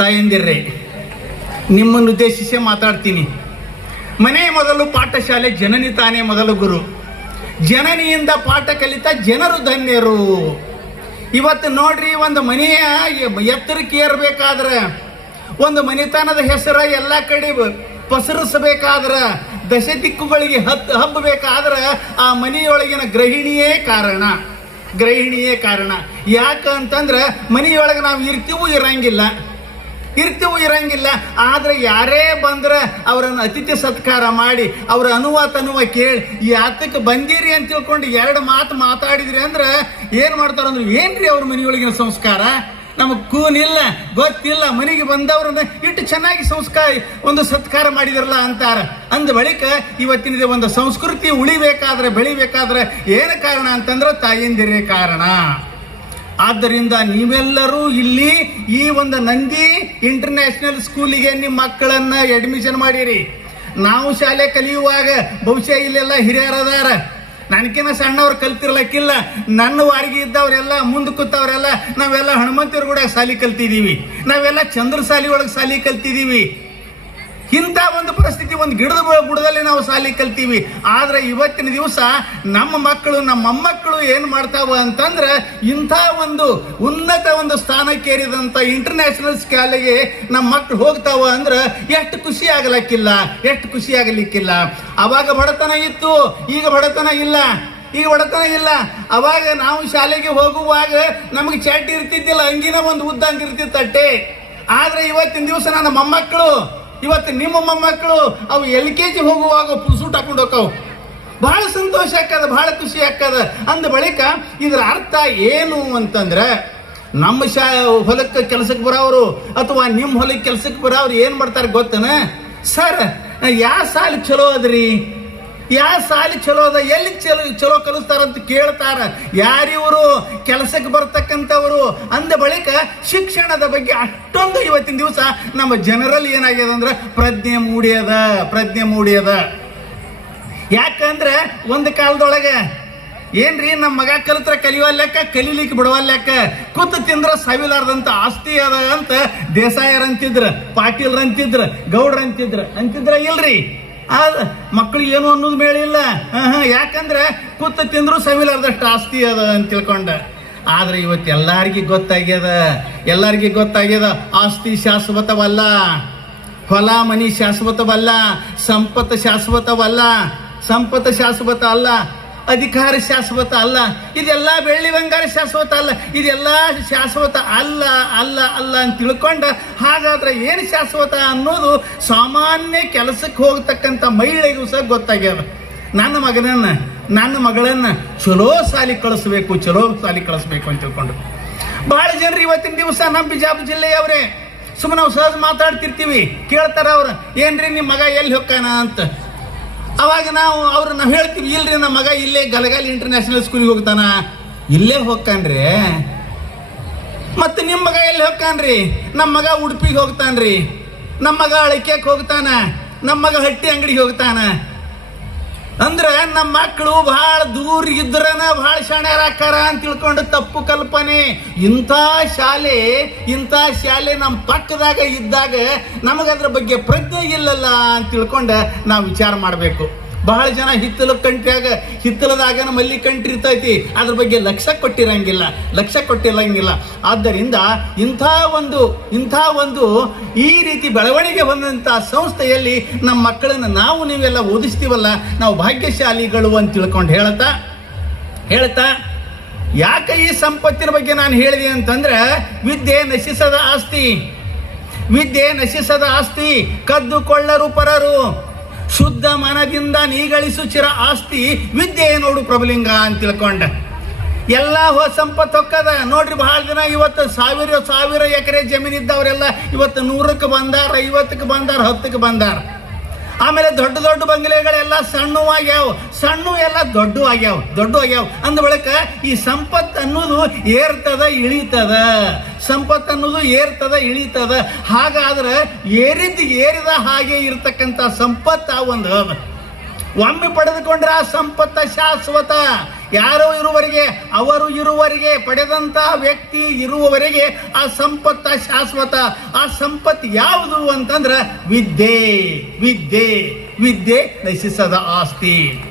ತಾಯಂದಿರ್ರೆ, ನಿಮ್ಮನ್ನು ಉದ್ದೇಶಿಸಿ ಮಾತಾಡ್ತೀನಿ. ಮನೆ ಮೊದಲು ಪಾಠಶಾಲೆ, ಜನನಿ ತಾನೇ ಮೊದಲು ಗುರು. ಜನನಿಯಿಂದ ಪಾಠ ಕಲಿತ ಜನರು ಧನ್ಯರು. ಇವತ್ತು ನೋಡ್ರಿ, ಒಂದು ಮನೆಯ ಎತ್ತರಕ್ಕೆ ಏರ್ಬೇಕಾದ್ರೆ, ಒಂದು ಮನೆತನದ ಹೆಸರ ಎಲ್ಲ ಕಡೆ ಪಸರಿಸಬೇಕಾದ್ರೆ, ದಶ ದಿಕ್ಕುಗಳಿಗೆ ಹಬ್ಬಬೇಕಾದ್ರೆ ಆ ಮನೆಯೊಳಗಿನ ಗೃಹಿಣಿಯೇ ಕಾರಣ. ಯಾಕಂತಂದ್ರೆ ಮನೆಯೊಳಗೆ ನಾವು ಇರ್ತೀವೂ ಇರಂಗಿಲ್ಲ. ಆದ್ರೆ ಯಾರೇ ಬಂದ್ರೆ ಅವರನ್ನು ಅತಿಥಿ ಸತ್ಕಾರ ಮಾಡಿ ಅವ್ರ ಅನುವ ಕೇಳಿ ಯಾತಕ್ಕೆ ಬಂದಿರಿ ಅಂತ ತಿಳ್ಕೊಂಡು ಎರಡು ಮಾತು ಮಾತಾಡಿದ್ರಿ ಅಂದ್ರೆ ಏನ್ ಮಾಡ್ತಾರಂದ್ರೆ, ಏನ್ರಿ ಅವ್ರ ಮನೆಯೊಳಗಿನ ಸಂಸ್ಕಾರ, ನಮಗ್ ಕೂನಿಲ್ಲ, ಗೊತ್ತಿಲ್ಲ, ಮನೆಗೆ ಬಂದವ್ರನ್ನ ಇಟ್ಟು ಚೆನ್ನಾಗಿ ಒಂದು ಸತ್ಕಾರ ಮಾಡಿದ್ರಲ್ಲ ಅಂತಾರ. ಅಂದ ಬಳಿಕ ಇವತ್ತಿನ ಒಂದು ಸಂಸ್ಕೃತಿ ಉಳಿಬೇಕಾದ್ರೆ, ಬೆಳಿಬೇಕಾದ್ರೆ ಏನು ಕಾರಣ ಅಂತಂದ್ರೆ ತಾಯಂದಿರೇ ಕಾರಣ. ಆದ್ದರಿಂದ ನೀವೆಲ್ಲರೂ ಇಲ್ಲಿ ಈ ಒಂದು ನಂದಿ ಇಂಟರ್ನ್ಯಾಷನಲ್ ಸ್ಕೂಲಿಗೆ ನಿಮ್ಮ ಮಕ್ಕಳನ್ನ ಅಡ್ಮಿಷನ್ ಮಾಡಿರಿ. ನಾವು ಶಾಲೆ ಕಲಿಯುವಾಗ ಬಹುಶಃ ಇಲ್ಲೆಲ್ಲ ಹಿರಿಯರದಾರ, ನನಗಿನ ಸಣ್ಣವ್ರು ಕಲ್ತಿರ್ಲಕ್ಕಿಲ್ಲ. ನನ್ನ ವಾರಿಗೆ ಇದ್ದವರೆಲ್ಲ ಮುಂದೆ ಕೂತವರೆಲ್ಲ ನಾವೆಲ್ಲ ಹನುಮಂತರು ಕೂಡ ಶಾಲಿ ಕಲ್ತಿದ್ದೀವಿ, ನಾವೆಲ್ಲ ಚಂದ್ರ ಶಾಲಿ ಒಳಗೆ ಶಾಲಿ ಕಲ್ತಿದ್ದೀವಿ. ಇಂಥ ಒಂದು ಪರಿಸ್ಥಿತಿ, ಒಂದು ಗಿಡದ ಬುಡದಲ್ಲಿ ನಾವು ಶಾಲಿ ಕಲ್ತೀವಿ. ಆದ್ರೆ ಇವತ್ತಿನ ದಿವಸ ನಮ್ಮ ಮಕ್ಕಳು, ನಮ್ಮ ಮೊಮ್ಮಕ್ಕಳು ಏನು ಮಾಡ್ತಾವ ಅಂತಂದ್ರೆ, ಇಂಥ ಒಂದು ಉನ್ನತ ಒಂದು ಸ್ಥಾನಕ್ಕೇರಿದಂಥ ಇಂಟರ್ನ್ಯಾಷನಲ್ ಶಾಲೆಗೆ ನಮ್ಮ ಮಕ್ಕಳು ಹೋಗ್ತಾವ ಅಂದ್ರೆ ಎಷ್ಟು ಖುಷಿ ಆಗಲಿಕ್ಕಿಲ್ಲ. ಅವಾಗ ಬಡತನ ಇತ್ತು, ಈಗ ಬಡತನ ಇಲ್ಲ. ಅವಾಗ ನಾವು ಶಾಲೆಗೆ ಹೋಗುವಾಗ ನಮಗೆ ಚಡ್ಡಿ ಇರ್ತಿದ್ದಿಲ್ಲ, ಅಂಗಿನ ಒಂದು ಉದ್ದ ಅಂತ ಇರ್ತಿತ್ತು ಅಟ್ಟೆ. ಆದ್ರೆ ಇವತ್ತಿನ ದಿವಸ ನನ್ನ ಮೊಮ್ಮಕ್ಕಳು, ಇವತ್ತು ನಿಮ್ಮ ಮೊಮ್ಮಕ್ಕಳು ಅವು LKG ಹೋಗುವಾಗ ಪುಲ್ಸೂಟ್ ಹಾಕೊಂಡು ಹೋಗ್ತಾವ. ಬಹಳ ಸಂತೋಷ ಆಗ್ತದ, ಬಹಳ ಖುಷಿ ಆಗ್ತದ. ಅಂದ ಬಳಿಕ ಇದರ ಅರ್ಥ ಏನು ಅಂತಂದ್ರೆ, ನಮ್ಮ ಹೊಲಕ್ಕೆ ಕೆಲಸಕ್ಕೆ ಬರೋರು ಅಥವಾ ನಿಮ್ಮ ಹೊಲಕ್ಕೆ ಕೆಲಸಕ್ಕೆ ಬರೋರು ಏನ್ ಮಾಡ್ತಾರೆ ಗೊತ್ತನ? ಸರ್, ಯಾವ ಸಾಲಿ ಚಲೋ ಅದ್ರಿ, ಎಲ್ಲಿ ಚಲೋ ಕಲಿಸ್ತಾರಂತ ಕೇಳ್ತಾರ. ಯಾರಿವರು? ಕೆಲಸಕ್ಕೆ ಬರ್ತಕ್ಕಂಥವರು. ಅಂದ ಬಳಿಕ ಶಿಕ್ಷಣದ ಬಗ್ಗೆ ಅಷ್ಟೊಂದು ಇವತ್ತಿನ ದಿವಸ ನಮ್ಮ ಜನರಲ್ಲಿ ಏನಾಗ್ಯದ ಅಂದ್ರೆ ಪ್ರಜ್ಞೆ ಮೂಡಿಯದ. ಯಾಕಂದ್ರೆ ಒಂದು ಕಾಲದೊಳಗೆ ಏನ್ರಿ, ನಮ್ಮ ಮಗ ಕಲಿತ್ರ ಕಲಿಯುವಲ್ಲೆಕ್ಕ, ಕಲೀಲಿಕ್ಕೆ ಬಿಡುವಲ್ಲೆಕ್ಕ, ಕೂತು ತಿಂದ್ರ ಸವಿಲಾರ್ದಂತ ಆಸ್ತಿ ಅದ ಅಂತ ದೇಸಾಯರಂತಿದ್ರ, ಪಾಟೀಲ್ರಂತಿದ್ರ, ಗೌಡ್ರಂತಿದ್ರ ಇಲ್ರಿ. ಮಕ್ಕಳು ಏನು ಅನ್ನೋದು ಮೇಳಿಲ್ಲ. ಯಾಕಂದ್ರೆ ಕೂತು ತಿಂದ್ರು ಸವಿಲಾರ್ದಷ್ಟು ಆಸ್ತಿ ಅದ ಅಂತ ತಿಳ್ಕೊಂಡ. ಆದ್ರೆ ಇವತ್ತು ಎಲ್ಲಾರ್ಗಿ ಗೊತ್ತಾಗ್ಯದ ಆಸ್ತಿ ಶಾಶ್ವತವಲ್ಲ, ಹೊಲ ಮನಿ ಶಾಶ್ವತವಲ್ಲ, ಸಂಪತ್ತು ಶಾಶ್ವತ ಅಲ್ಲ, ಅಧಿಕಾರ ಶಾಶ್ವತ ಅಲ್ಲ, ಇದೆಲ್ಲ ಬೆಳ್ಳಿ ಬಂಗಾರ ಶಾಶ್ವತ ಅಲ್ಲ, ಇದೆಲ್ಲ ಶಾಶ್ವತ ಅಲ್ಲ ಅಂತ ತಿಳ್ಕೊಂಡ. ಹಾಗಾದ್ರೆ ಏನು ಶಾಶ್ವತ ಅನ್ನೋದು ಸಾಮಾನ್ಯ ಕೆಲಸಕ್ಕೆ ಹೋಗ್ತಕ್ಕಂಥ ಮಹಿಳೆಗೂ ಸಹ ಗೊತ್ತಾಗ್ಯದ. ನನ್ನ ಮಗಳನ್ನ ಚಲೋ ಶಾಲಿ ಕಳಿಸ್ಬೇಕು ಅಂತ ತಿಳ್ಕೊಂಡು ಬಹಳ ಜನರು ಇವತ್ತಿನ ದಿವಸ ನಮ್ಮ ಬಿಜಾಪುರ ಜಿಲ್ಲೆಯವರೇ ಸುಮ್ಮನೆ ನಾವು ಸಹಜ ಮಾತಾಡ್ತಿರ್ತೀವಿ, ಕೇಳ್ತಾರ ಅವ್ರು, ಏನ್ರಿ ನಿಮ್ಮ ಮಗ ಎಲ್ಲಿ ಹೋಗ್ತಾನ ಅಂತ. ಅವಾಗ ನಾವು ಅವ್ರನ್ನ ಹೇಳ್ತೀವಿ, ಇಲ್ರಿ ನಮ್ಮ ಮಗ ಇಲ್ಲೇ ಗಲಗಾಲಿ ಇಂಟರ್ನ್ಯಾಷನಲ್ ಸ್ಕೂಲಿಗೆ ಹೋಗ್ತಾನ. ಇಲ್ಲೇ ಹೋಗ್ತಾನ್ರಿ. ಮತ್ತೆ ನಿಮ್ಮ ಮಗ ಎಲ್ಲಿ ಹೋಗ್ತಾನ್ರಿ? ನಮ್ಮ ಮಗ ಉಡುಪಿಗೆ ಹೋಗ್ತಾನ್ರಿ, ನಮ್ಮ ಮಗ ಅಳಿಕೆಗೆ ಹೋಗ್ತಾನ, ನಮ್ಮ ಮಗ ಹಟ್ಟಿ ಅಂಗಡಿಗೆ ಹೋಗ್ತಾನ. ಅಂದ್ರೆ ನಮ್ಮ ಮಕ್ಕಳು ಬಹಳ ದೂರ ಇದ್ರನ ಬಹಳ ಶಾಣ್ಯರಾಕಾರ ಅಂತ ತಿಳ್ಕೊಂಡು ತಪ್ಪು ಕಲ್ಪನೆ. ಇಂಥ ಶಾಲೆ ನಮ್ಮ ಪಕ್ಕದಾಗ ಇದ್ದಾಗ ನಮಗದ್ರ ಬಗ್ಗೆ ಪ್ರಜ್ಞೆ ಇಲ್ಲಲ್ಲ ಅಂತ ತಿಳ್ಕೊಂಡು ನಾವು ವಿಚಾರ ಮಾಡಬೇಕು. ಬಹಳ ಜನ ಹಿತ್ತಲದಾಗ ಮಲ್ಲಿ ಕಂಟ್ರಿ ಇರ್ತೈತಿ, ಅದ್ರ ಬಗ್ಗೆ ಲಕ್ಷ್ಯ ಕೊಟ್ಟಿರಂಗಿಲ್ಲ. ಆದ್ದರಿಂದ ಇಂಥ ಒಂದು ಈ ರೀತಿ ಬೆಳವಣಿಗೆ ಹೊಂದಂತ ಸಂಸ್ಥೆಯಲ್ಲಿ ನಮ್ಮ ಮಕ್ಕಳನ್ನ ನೀವೆಲ್ಲ ಓದಿಸ್ತೀವಲ್ಲ, ನಾವು ಭಾಗ್ಯಶಾಲಿಗಳು ಅಂತ ತಿಳ್ಕೊಂಡು ಹೇಳ್ತಾ ಯಾಕೆ ಈ ಸಂಪತ್ತಿನ ಬಗ್ಗೆ ನಾನು ಹೇಳಿದೆ ಅಂತಂದ್ರೆ, ವಿದ್ಯೆ ನಶಿಸದ ಆಸ್ತಿ, ಕದ್ದುಕೊಳ್ಳರು ಪರರು, ಶುದ್ಧ ಮನದಿಂದ ನೀಗಳಿಸು ಚಿರ ಆಸ್ತಿ, ವಿದ್ಯೆ ನೋಡು ಪ್ರಭುಲಿಂಗ ಅಂತ ತಿಳ್ಕೊಂಡ. ಎಲ್ಲ ಸಂಪತ್ತು ಹೊಕ್ಕದ ನೋಡ್ರಿ. ಬಹಳ ಜನ ಇವತ್ತು ಸಾವಿರ ಎಕರೆ ಜಮೀನಿದ್ದವರೆಲ್ಲ ಇವತ್ತು 100ಕ್ಕೆ ಬಂದಾರ, 50ಕ್ಕೆ ಬಂದಾರ, 10ಕ್ಕೆ ಬಂದಾರ. ಆಮೇಲೆ ದೊಡ್ಡ ಬಂಗಲೆಗಳೆಲ್ಲ ಸಣ್ಣ ಎಲ್ಲ ದೊಡ್ಡ ಆಗ್ಯಾವ. ಅಂದ ಬಳಿಕ ಈ ಸಂಪತ್ತು ಅನ್ನೋದು ಏರ್ತದ ಇಳಿತದ. ಹಾಗಾದ್ರೆ ಏರಿದ ಹಾಗೆ ಇರ್ತಕ್ಕಂಥ ಸಂಪತ್ತ ಒಂದು ಒಮ್ಮೆ ಪಡೆದುಕೊಂಡ್ರೆ ಆ ಸಂಪತ್ತ ಶಾಶ್ವತ. ಯಾರೋ ಇರುವವರೆಗೆ, ಅವರು ಇರುವವರೆಗೆ, ಪಡೆದಂತಹ ವ್ಯಕ್ತಿ ಇರುವವರೆಗೆ ಆ ಸಂಪತ್ತ ಶಾಶ್ವತ. ಆ ಸಂಪತ್ತು ಯಾವುದು ಅಂತಂದ್ರ ವಿದ್ಯೆ. ವಿದ್ಯೆ ವಿದ್ಯೆ ನಶಿಸದ ಆಸ್ತಿ.